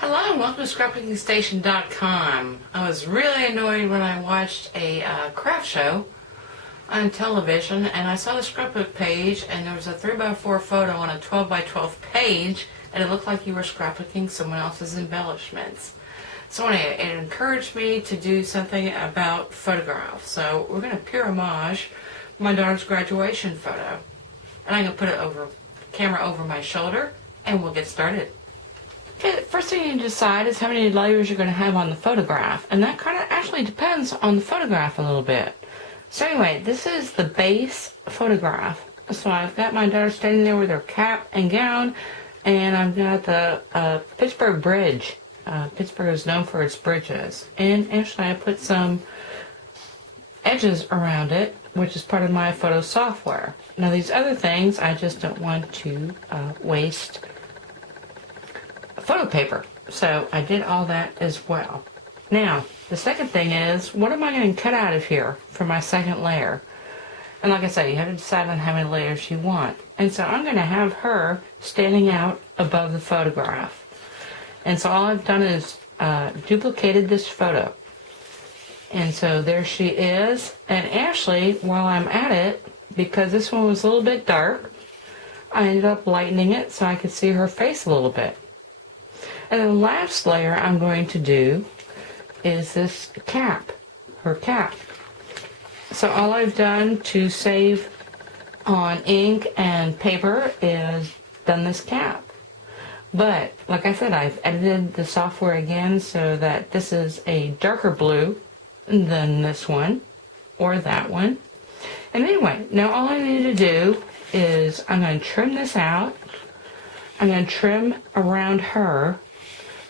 Hello and welcome to scrapbookingstation.com. I was really annoyed when I watched a craft show on television and I saw the scrapbook page and there was a 3x4 photo on a 12x12 page and it looked like you were scrapbooking someone else's embellishments. So anyway, it encouraged me to do something about photographs. So we're going to Pyramage my daughter's graduation photo. And I'm going to put it over camera over my shoulder and we'll get started. Okay, the first thing you decide is how many layers you're going to have on the photograph, and that kind of actually depends on the photograph a little bit. So anyway, this is the base photograph. So I've got my daughter standing there with her cap and gown, and I've got the Pittsburgh Bridge. Pittsburgh is known for its bridges, and actually I put some edges around it, which is part of my photo software. Now these other things, I just don't want to waste photo paper, so I did all that as well. Now the second thing is, what am I going to cut out of here for my second layer? And like I said, you have to decide on how many layers you want, and so I'm going to have her standing out above the photograph. And so all I've done is duplicated this photo, and so there she is. And actually, while I'm at it, because this one was a little bit dark, I ended up lightening it so I could see her face a little bit. And the last layer I'm going to do is this cap, her cap. So all I've done to save on ink and paper is done this cap. But like I said, I've edited the software again so that this is a darker blue than this one or that one. And anyway, now all I need to do is I'm going to trim this out. I'm going to trim around her.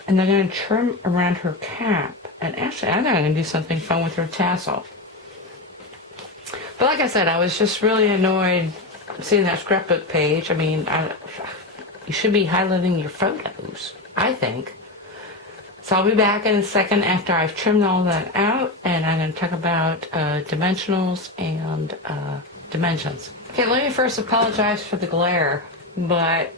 And they're going to trim around her cap. And actually, I'm going to do something fun with her tassel. But like I said, I was just really annoyed seeing that scrapbook page. I mean, you should be highlighting your photos, I think. So I'll be back in a second after I've trimmed all that out. And I'm going to talk about dimensionals and dimensions. Okay, let me first apologize for the glare. But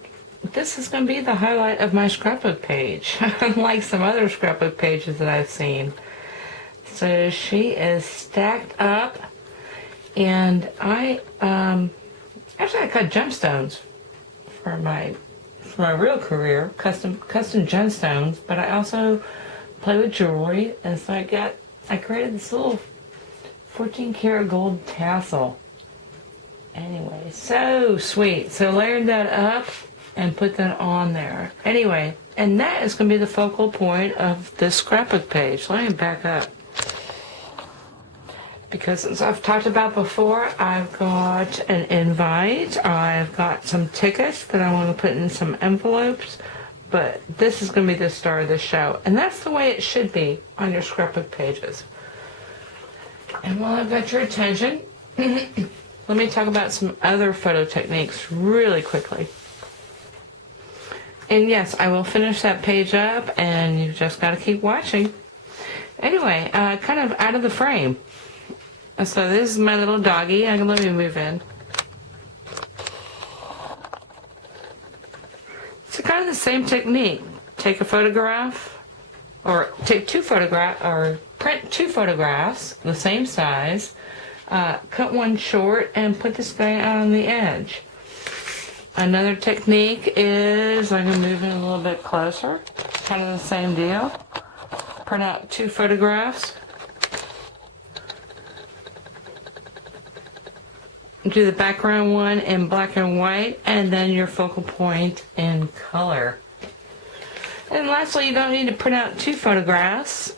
this is going to be the highlight of my scrapbook page, unlike some other scrapbook pages that I've seen. So she is stacked up, and I cut gemstones for my real career, custom gemstones, but I also play with jewelry, and so I created this little 14 karat gold tassel. Anyway, so sweet. So layered that up and put that on there. Anyway, and that is going to be the focal point of this scrapbook page. Let me back up. Because since I've talked about before, I've got an invite. I've got some tickets that I want to put in some envelopes. But this is going to be the star of the show. And that's the way it should be on your scrapbook pages. And while I've got your attention, let me talk about some other photo techniques really quickly. And yes, I will finish that page up, and you've just got to keep watching. Anyway, kind of out of the frame. So this is my little doggy. Let me move in. It's kind of the same technique. Take a photograph, or take two photographs, or print two photographs, the same size, cut one short, and put this guy out on the edge. Another technique is, I'm going to move in a little bit closer, kind of the same deal. Print out two photographs. Do the background one in black and white, and then your focal point in color. And lastly, you don't need to print out two photographs.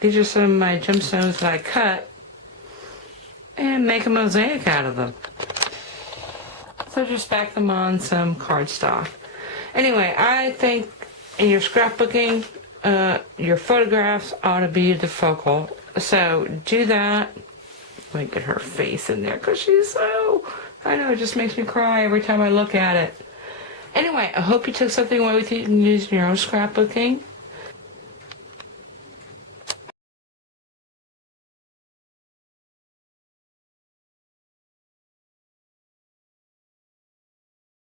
These are some of my gemstones that I cut, and make a mosaic out of them. So just back them on some cardstock. Anyway, I think in your scrapbooking, your photographs ought to be the focal. So do that. Let me get her face in there because she's so, I know, it just makes me cry every time I look at it. Anyway, I hope you took something away with you and use in your own scrapbooking.